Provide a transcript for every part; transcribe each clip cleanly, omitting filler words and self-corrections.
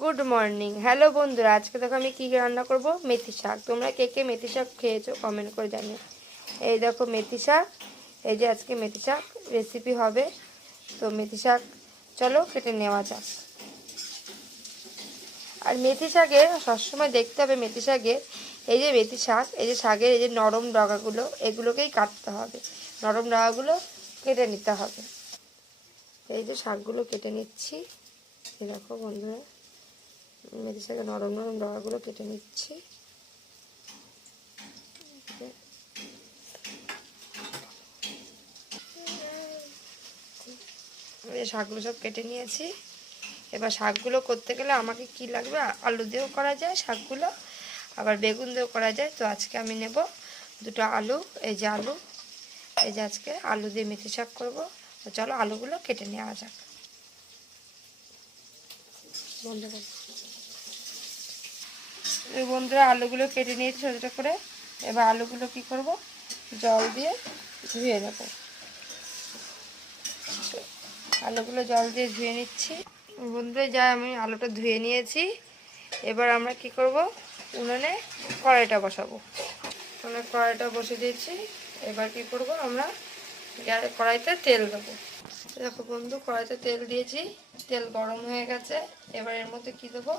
Good morning. Hello বন্ধুরা, আজকে দেখো আমি কী রান্না করব, মেথি শাক। তোমরা কে কে মেথি শাক খেয়েছো কমেন্ট করে জানিও। এই দেখো মেথি শাক, এই যে আজকে মেথি শাক রেসিপি হবে। তো মেথি শাক চলো কেটে নেওয়া যাক। আর মেথি শাকে সবসময় দেখতে হবে, মেথি শাকে এই যে মেথি শাক, এই যে শাকের এই যে নরম ডগাগুলো, এগুলোকেই কাটতে হবে। নরম ডগাগুলো কেটে নিতে হবে। এই যে শাকগুলো কেটে নিচ্ছি। এই দেখো বন্ধুরা, মেথি শাকের নরম নরম ডগাগুলো কেটে নিচ্ছি। শাকগুলো সব কেটে নিয়েছি। এবার শাকগুলো করতে গেলে আমাকে কি লাগবে, আলু দিয়েও করা যায় শাকগুলো, আবার বেগুন দিয়েও করা যায়। তো আজকে আমি নেব দুটো আলু। এই যে আলু, এই যে আজকে আলু দিয়ে মেথি শাক করবো। তো চলো আলুগুলো কেটে নেওয়া যাক। বন্ধুরা আলুগুলো কেটে নিয়েছি ছোটো ছোটো করে। এবার আলুগুলো কি করব, জল দিয়ে ধুয়ে নেব। আলুগুলো জল দিয়ে ধুয়ে নিচ্ছি। বন্ধুরা যা আমি আলুটা ধুয়ে নিয়েছি। এবার আমরা কি করব, উনুনে কড়াইটা বসাবো। উনুনে কড়াইটা বসে দিয়েছি। এবার কি করব, আমরা কড়াইতে তেল দেবো। দেখো বন্ধু, কড়াইতে তেল দিয়েছি, তেল গরম হয়ে গেছে। এবার এর মধ্যে কি দেবো,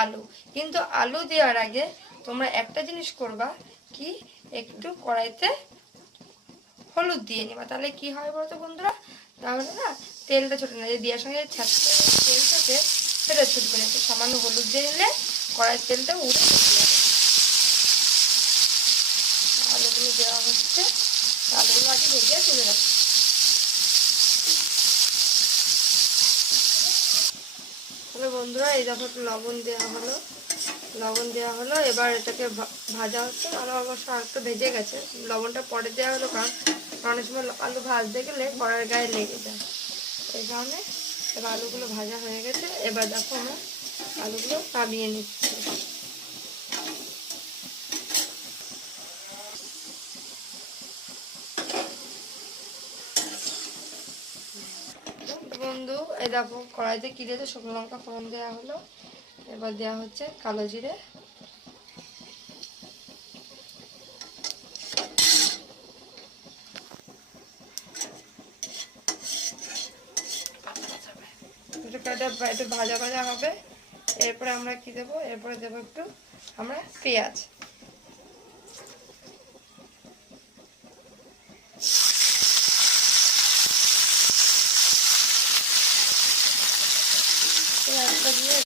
আলু। কিন্তু আলু দেওয়ার আগে তোমরা একটা জিনিস করবা, কি একটু কড়াইতে হলুদ দিয়ে নিবা। তাহলে কি হয় বলতো বন্ধুরা, তাহলে না তেলটা ছোটো না, দেওয়ার সঙ্গে তেলটাতে সেটা ছুটবে না। একটু সামান্য হলুদ দিয়ে নিলে কড়াইয়ের তেলটা উড়ে চলে যাবে। আলুগুলো দেওয়া হচ্ছে, আলুগুলো আগে ভেজে তুলে রাখবো। তাহলে বন্ধুরা এই দেখো একটু লবণ দেওয়া হলো, লবণ দেওয়া হলো। এবার এটাকে ভাজা হচ্ছে। আলু অবশ্য একটু ভেজে গেছে, লবণটা পরে দেওয়া হলো কারণ অনেক সময় আলু ভাজতে গেলে কড়াইয়ের গায়ে লেগে যায়, এই কারণে। এবার আলুগুলো ভাজা হয়ে গেছে। এবার দেখো আমরা আলুগুলো নামিয়ে নিচ্ছি। বন্ধু এই দেখো কড়াইতে কি দিয়েছে, শুকনো লঙ্কা ফোড়ন দেওয়া হলো। এবার দেওয়া হচ্ছে কালো জিরে, একটু ভাজা ভাজা হবে। এরপরে আমরা কি দেবো, এরপরে দেবো একটু আমরা পেঁয়াজ।